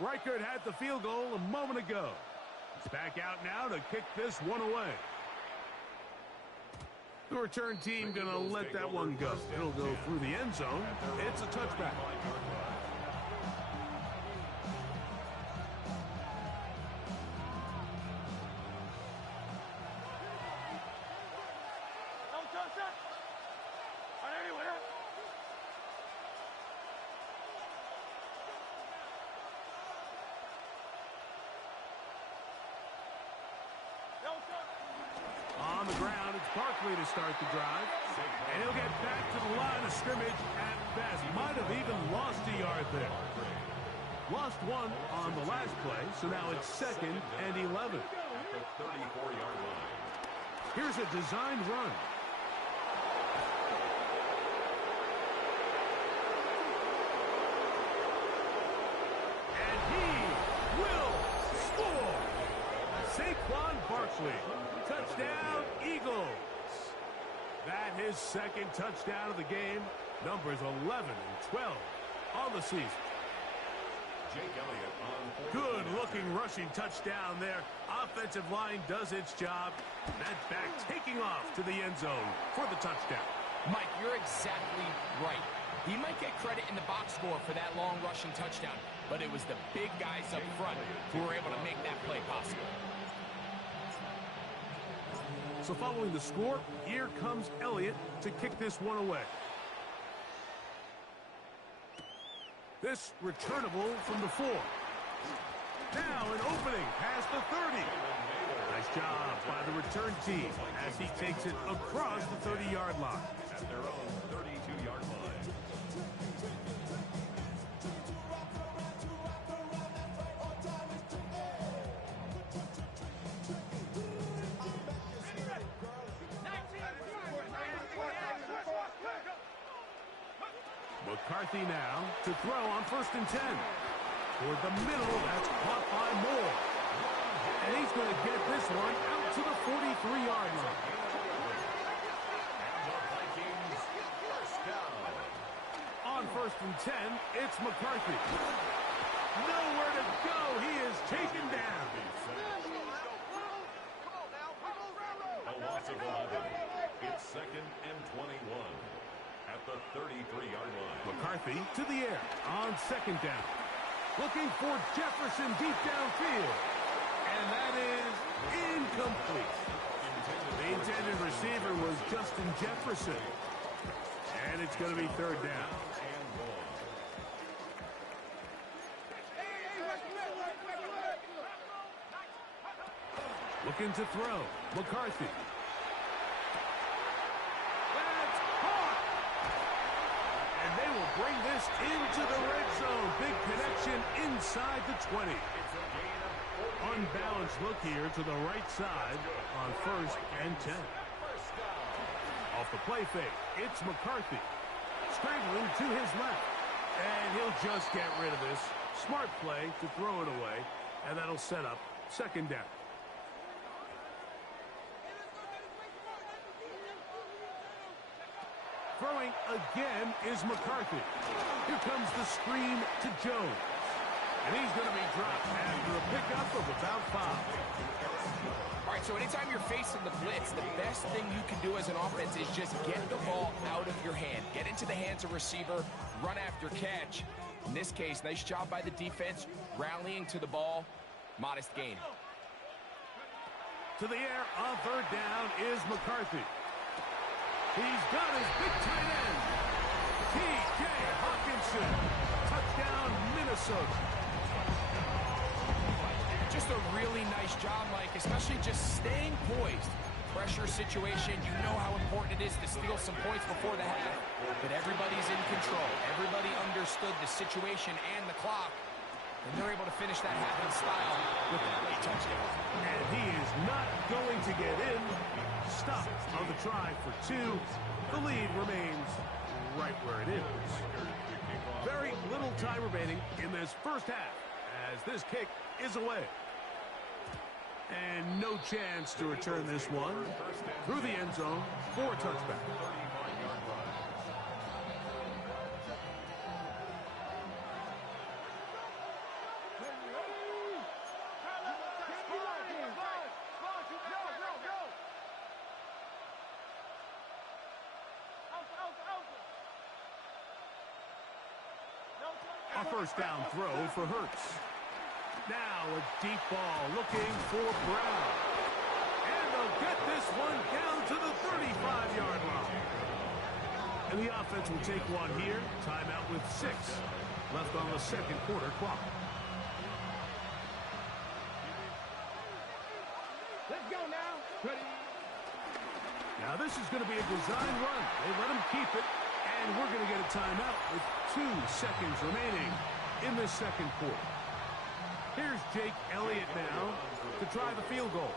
Reichert had the field goal a moment ago. He's back out now to kick this one away. The return team going to let that one go. It'll go through the end zone. It's a touchback. On the ground, it's Barkley to start the drive. And he'll get back to the line of scrimmage at best. Might have even lost a yard there. Lost one on the last play, so now it's 2nd and 11. At the 34-yard line. Here's a designed run. And he will score. Saquon Barkley. Touchdown, Eagles. That his 2nd touchdown of the game. Numbers 11 and 12 on the season. Jake Elliott on Good-looking rushing touchdown there. Offensive line does its job. That back taking off to the end zone for the touchdown. Mike, you're exactly right. He might get credit in the box score for that long rushing touchdown, but it was the big guys up front who were able to make that play possible. So following the score, here comes Elliott to kick this one away. This returnable from the 4. Now an opening past the 30. Nice job by the return team as he takes it across the 30-yard line. at their own 32-yard line. McCarthy now to throw on 1st and 10. Toward the middle, that's caught by Moore. And he's going to get this one out to the 43-yard line. On 1st and 10, it's McCarthy. Nowhere to go. He is taken down. A loss of 11. It's 2nd and 21 at the 33-yard line. McCarthy to the air on 2nd down. Looking for Jefferson deep downfield. And that is incomplete. The intended receiver was Justin Jefferson. And it's going to be 3rd down. Looking to throw. McCarthy. That's caught! And they will bring this into the red zone. Big connection inside the 20. Unbalanced look here to the right side on 1st and 10. Off the play fake, it's McCarthy. Scrambling to his left. And he'll just get rid of this. Smart play to throw it away. And that'll set up 2nd down. Throwing again is McCarthy. Here comes the screen to Jones. And he's going to be dropped after a pickup of about 5. All right, so anytime you're facing the blitz, the best thing you can do as an offense is just get the ball out of your hand. Get into the hands of receiver, run after catch. In this case, nice job by the defense, rallying to the ball, modest gain. To the air on 3rd down is McCarthy. He's got his big tight end, T.J. Hawkinson. Touchdown, Minnesota. Just a really nice job, Mike, especially just staying poised. Pressure situation, you know how important it is to steal some points before the half, but everybody's in control. Everybody understood the situation and the clock, and they're able to finish that half in style with that late touchdown. And he is not going to get in. Stop on the try for 2. The lead remains right where it is. Very little time remaining in this first half as this kick is away. And no chance to return this one through the end zone for a touchback. A first down throw for Hurts. Now a deep ball looking for Brown. And they'll get this one down to the 35-yard line. And the offense will take one here. Timeout with 6 left on the second quarter clock. Let's go now. Ready? Now this is going to be a design run. They let him keep it, and we're going to get a timeout with 2 seconds remaining in this second quarter. Here's Jake Elliott now to try the field goal.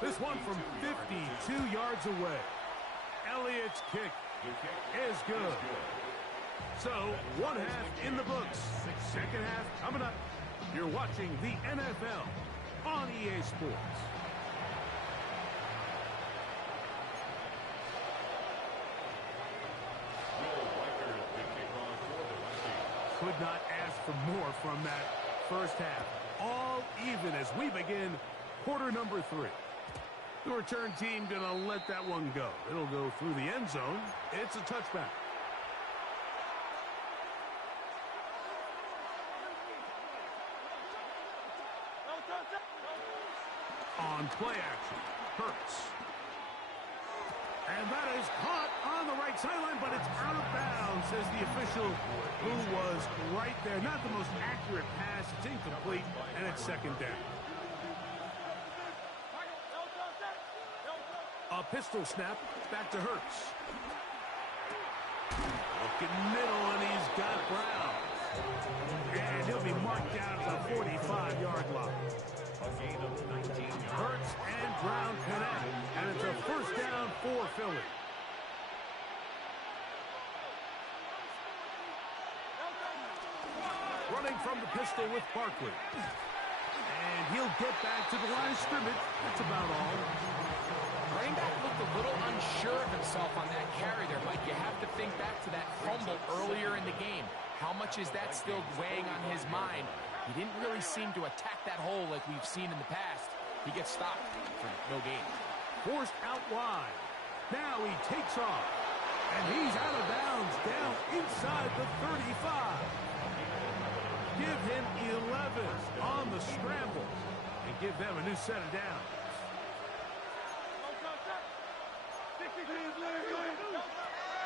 This one from 52 yards away. Elliott's kick is good. So, one half in the books. Second half coming up. You're watching the NFL on EA Sports. Could not ask for more from that first half. All even as we begin quarter number 3. The return team going to let that one go. It'll go through the end zone. It's a touchback. On play action, Hurts. And that is caught on the right sideline, but it's out of bounds, says the official who was right there. Not the most accurate pass. It's incomplete, and it's second down. A pistol snap back to Hurts. Looking middle, and he's got Brown. And he'll be marked down at the 45-yard line. A gain of 19 yards. Hurts and Brown connect, and it's a first down for Philly. Running from the pistol with Barkley. And he'll get back to the line of scrimmage. That's about all. Running back looked a little unsure of himself on that carry there, Mike. You have to think back to that fumble earlier in the game. How much is that still weighing on his mind? He didn't really seem to attack that hole like we've seen in the past. He gets stopped for no gain. Forced out wide. Now he takes off. And he's out of bounds down inside the 35. Give him 11 on the scramble. And give them a new set of downs.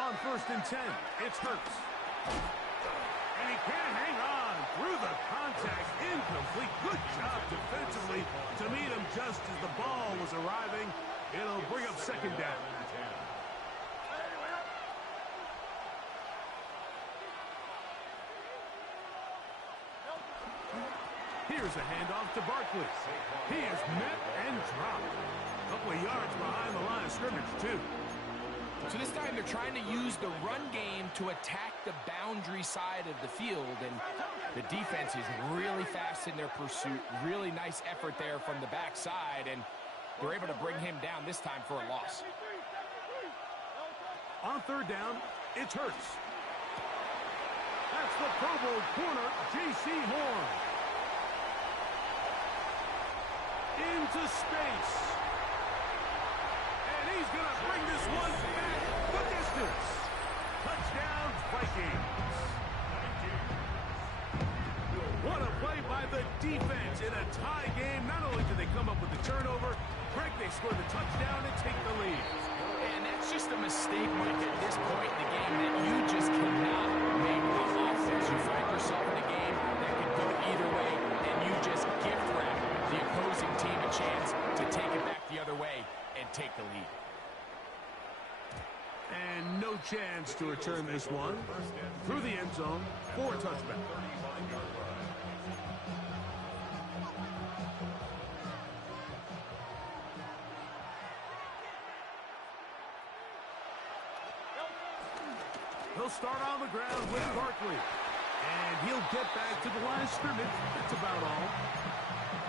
On first and 10, it's Hurts. And he can't hang on through the contact. Incomplete. Good job defensively to meet him just as the ball was arriving. It'll bring up second down. Here's a handoff to Barkley. He is met and dropped. A couple of yards behind the line of scrimmage, too. So this time they're trying to use the run game to attack the boundary side of the field, and the defense is really fast in their pursuit. Really nice effort there from the backside, and they're able to bring him down this time for a loss. On third down, it's Hurts. That's the Pro Bowl corner, J.C. Horn. Into space. And he's going to bring this one back the distance. Touchdown, Vikings. What a play by the defense in a tie game. Not only did they come up with the turnover, Greg, they score the touchdown and take the lead. And that's just a mistake, Mike, at this point in the game that you just cannot make on offense. You find yourself in a game that could go either way, and you just gift wrap the opposing team a chance to take it back the other way and take the lead. And no chance to return this one through the end zone for a touchback. He'll start on the ground with Barkley. And he'll get back to the line of scrimmage. That's about all.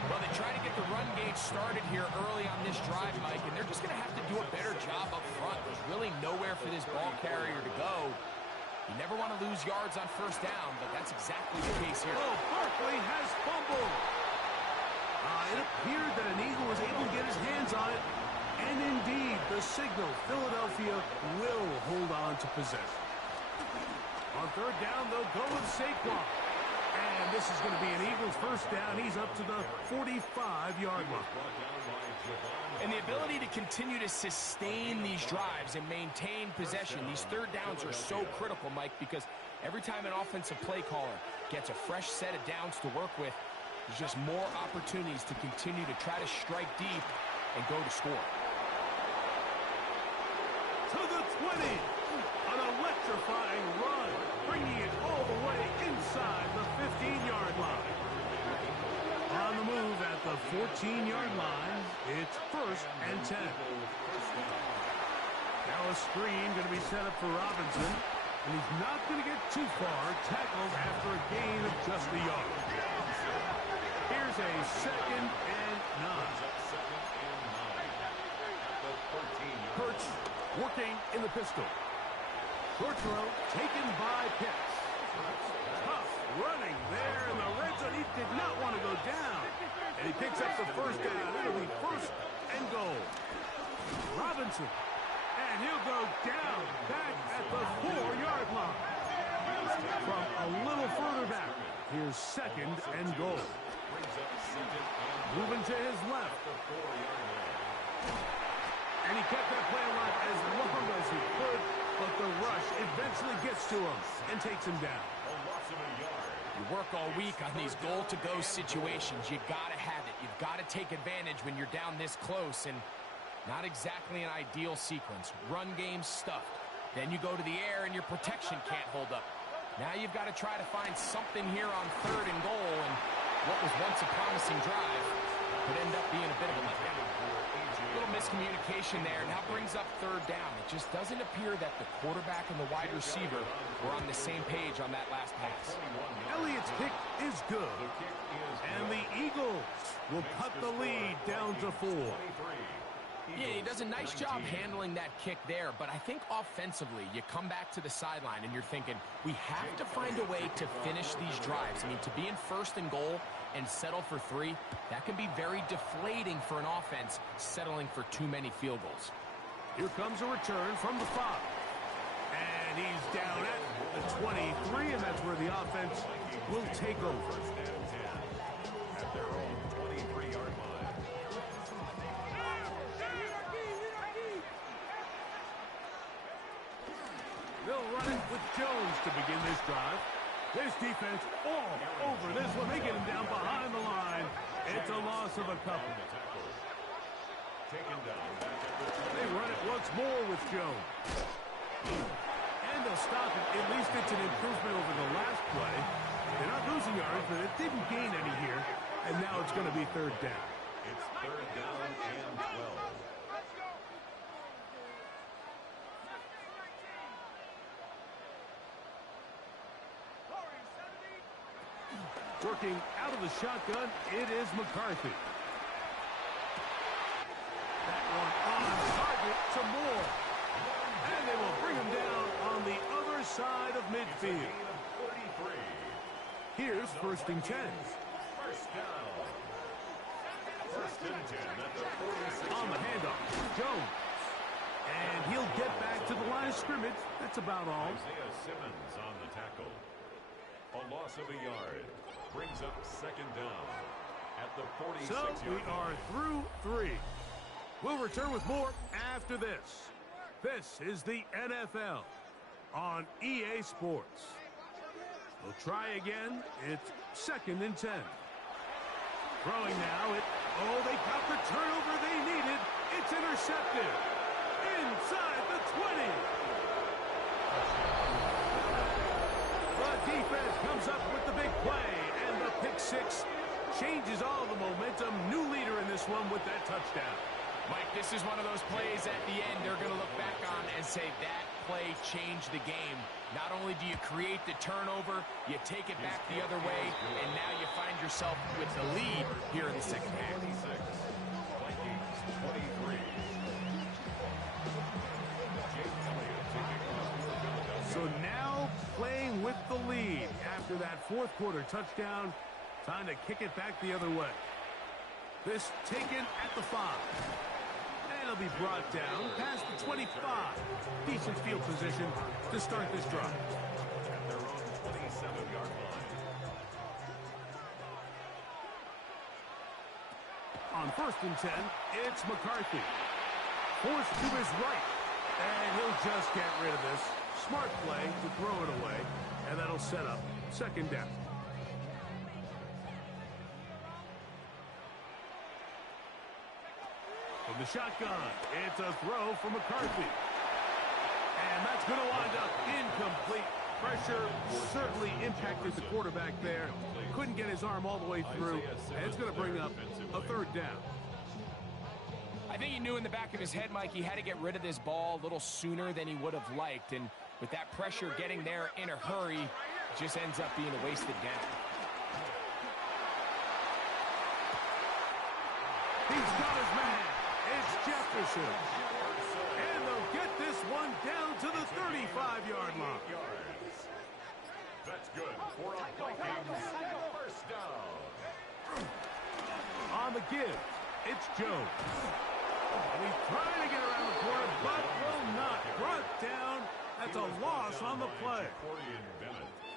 Well, they try to get the run game started here early on this drive, Mike, and they're just going to have to do a better job up front. There's really nowhere for this ball carrier to go. You never want to lose yards on first down, but that's exactly the case here. Oh, Barkley has fumbled. It appeared that an Eagle was able to get his hands on it. And indeed, the signal, Philadelphia will hold on to possession. On third down, they'll go with Saquon. And this is going to be an Eagles first down. He's up to the 45-yard line. And the ability to continue to sustain these drives and maintain possession, these third downs are so critical, Mike, because every time an offensive play caller gets a fresh set of downs to work with, there's just more opportunities to continue to try to strike deep and go to score. To the 20. An electrifying run, bringing it all the way inside the 15-yard line. On the move at the 14-yard line, it's 1st and 10. Now a screen going to be set up for Robinson, and he's not going to get too far, tackled after a gain of just a yard. Here's a 2nd and 9. Hurts working in the pistol. Short throw taken by Pitts. Tough running there in the red zone. He did not want to go down. And he picks up the first down. It'll be 1st and goal. Robinson. And he'll go down back at the 4-yard line. From a little further back, here's 2nd and goal. Moving to his left. And he kept that play alive as long as he could, but the rush eventually gets to him and takes him down. You work all week on these goal-to-go situations. You got to have it. You've got to take advantage when you're down this close, and not exactly an ideal sequence. Run game stuffed. Then you go to the air, and your protection can't hold up. Now you've got to try to find something here on 3rd and goal, and what was once a promising drive could end up being a bit of a letdown. A little miscommunication there. Now brings up 3rd down. It just doesn't appear that the quarterback and the wide receiver were on the same page on that last pass. Elliott's kick is good. And the Eagles will cut the lead down to 4. Yeah, he does a nice job handling that kick there, but I think offensively, you come back to the sideline and you're thinking, we have to find a way to finish these drives. I mean, to be in 1st and goal and settle for 3, that can be very deflating for an offense settling for too many field goals. Here comes a return from the 5. And he's down at the 23, and that's where the offense will take over. At their own 23-yard line. They'll run it with Jones to begin this drive. This defense all over this one. They get him down behind the line. It's a loss of a couple. Taken down. They run it once more with Jones. And they'll stop it. At least it's an improvement over the last play. They're not losing yards, but it didn't gain any here. And now it's going to be 3rd down. It's 3rd down and 12. Working out of the shotgun, it is McCarthy. That one on target to Moore. And they will bring him down on the other side of midfield. Here's 1st and 10. First down. 1st and 10 at the 46. On the handoff, Jones. And he'll get back to the line of scrimmage. That's about all. Isaiah Simmons on the tackle. A loss of a yard. Brings up 2nd down at the 46-yard So we are through 3. We'll return with more after this. This is the NFL on EA Sports. We'll try again. It's 2nd and 10. Throwing now. They got the turnover they needed. It's intercepted. Inside the 20. The defense comes up with the big play. And the pick 6 changes all the momentum. New leader in this one with that touchdown. Mike, this is one of those plays at the end they're going to look back on and say that play changed the game. Not only do you create the turnover, you take it back the other way, and now you find yourself with the lead here in the 2nd half. So now playing with the lead after that 4th quarter touchdown. Time to kick it back the other way. This taken at the 5. And it'll be brought down past the 25. Decent field position to start this drive. At their own 27-yard line. On 1st and 10, it's McCarthy. Forced to his right. And he'll just get rid of this. Smart play to throw it away. And that'll set up 2nd down. From the shotgun, it's a throw for McCarthy. And that's going to wind up incomplete. Pressure certainly impacted the quarterback there. Couldn't get his arm all the way through. And it's going to bring up a 3rd down. I think he knew in the back of his head, Mike, he had to get rid of this ball a little sooner than he would have liked. And with that pressure getting there in a hurry, it just ends up being a wasted down. He's got his man. It's Jefferson. And they'll get this one down to the 35-yard line. That's good for a Vikings 1st down. On the give, it's Jones. And he's trying to get around the corner, but will not. Brought down. That's a loss on the play.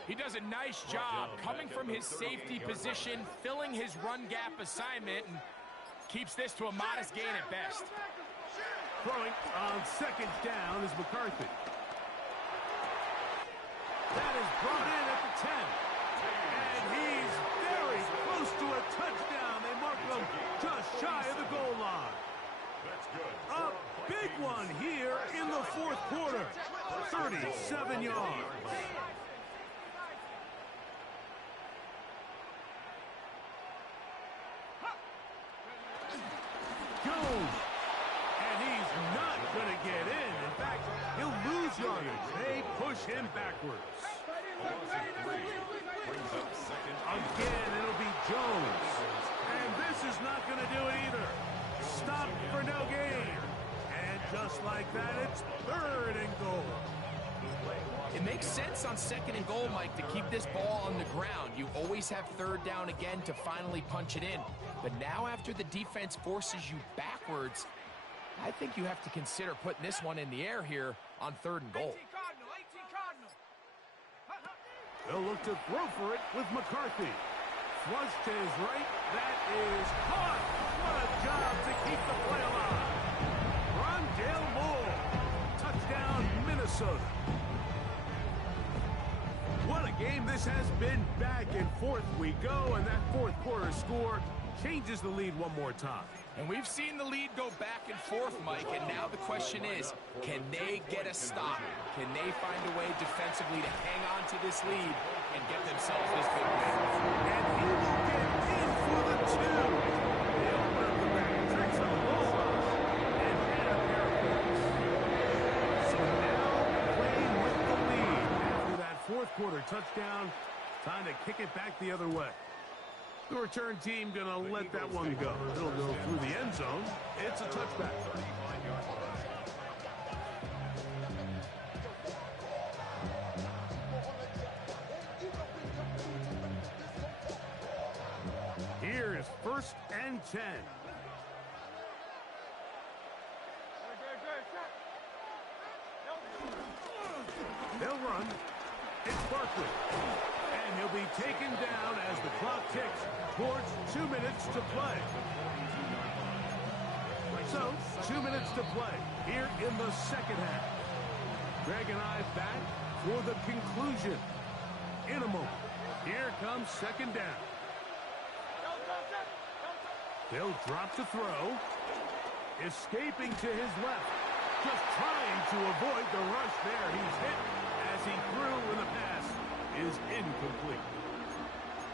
He does a nice job coming from his safety position, filling his run gap assignment, and keeps this to a modest gain at best. Throwing on 2nd down is McCarthy. That is brought in at the 10. And he's very close to a touchdown. They mark him just shy of the goal line. A big one here in the 4th quarter. 37 yards. Jones. And he's not going to get in. In fact, he'll lose yardage. They push him backwards. Again, it'll be Jones. And this is not going to do it either. Stop for no gain. And just like that, it's 3rd and goal. It makes sense on 2nd and goal, Mike, to keep this ball on the ground. You always have 3rd down again to finally punch it in. But now after the defense forces you backwards, I think you have to consider putting this one in the air here on 3rd and goal. They'll look to throw for it with McCarthy. Flush to his right. That is caught. What a job to keep the play alive. Rondale Moore. Touchdown, Minnesota. What a game this has been. Back and forth we go, and that 4th quarter score changes the lead one more time. And we've seen the lead go back and forth, Mike, and now the question is, can they get a stop? Can they find a way defensively to hang on to this lead and get themselves this big win? And he will get in for the 2. They'll work the back and tricks on the ball. And add a pair of points. So now playing with the lead after that 4th quarter touchdown. Time to kick it back the other way. The return team going to let that one go. It'll go through the end zone. It's a touchback. Here is 1st and 10. They'll run. It's Barkley. And he'll be taken down as the clock ticks towards 2 minutes to play. So, 2 minutes to play here in the 2nd half. Greg and I back for the conclusion in a moment. Here comes 2nd down. They'll drop to throw. Escaping to his left. Just trying to avoid the rush there. He's hit as he threw, and the pass is incomplete.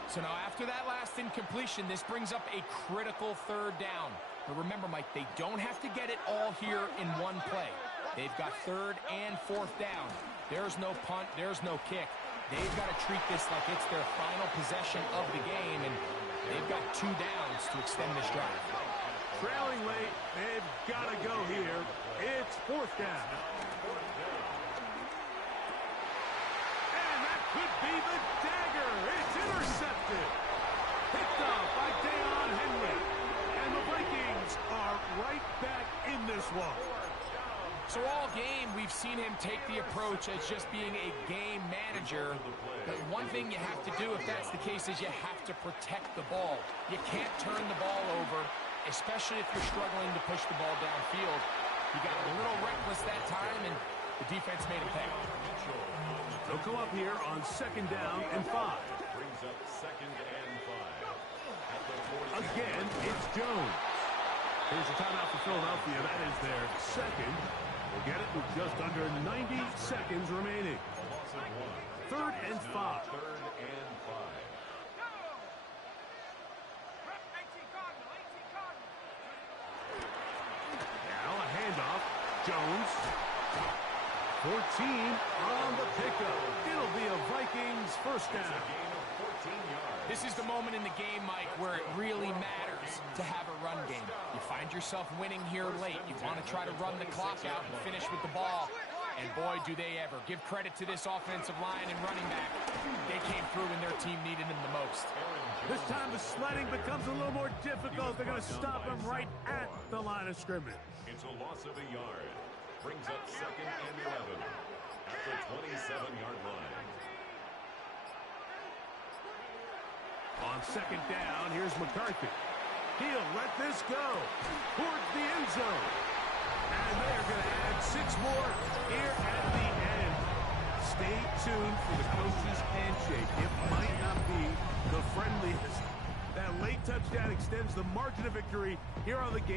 So now after that last incompletion, this brings up a critical 3rd down. But remember, Mike, they don't have to get it all here in one play. They've got 3rd and 4th down. There's no punt. There's no kick. They've got to treat this like it's their final possession of the game, and they've got 2 downs to extend this drive. Trailing late, they've got to go here. It's 4th down. And that could be the dagger. It's intercepted. Picked off by Deion Henry. And the Vikings are right back in this one. So all game, we've seen him take the approach as just being a game manager. But one thing you have to do, if that's the case, is you have to protect the ball. You can't turn the ball over. especially if you're struggling to push the ball downfield. He got a little reckless that time, and the defense made him pay. They'll come up here on 2nd down and 5. Brings up 2nd and 5. At the 40. Again, it's Jones. Here's a timeout for Philadelphia. That is their 2nd. We'll get it with just under 90 seconds remaining. A loss of 1. 3rd and 5. 3rd and 5. Now a handoff. Jones. 14 on the pickup. It'll be a Vikings first down. Gain of 14 yards. This is the moment in the game, Mike, where it really matters to have a run game. You find yourself winning here late. You want to try to run the clock out and finish with the ball. And boy, do they ever. Give credit to this offensive line and running back. They came through when their team needed them the most. This time the sledding becomes a little more difficult. They're going to stop him right at the line of scrimmage. It's a loss of a yard. Brings up 2nd and 11 at the 27-yard line. On 2nd down, here's McCarthy. He'll let this go towards the end zone. And they're going to add 6 more here at the end. Stay tuned for the coach's handshake. It might not be the friendliest. That late touchdown extends the margin of victory here on the game.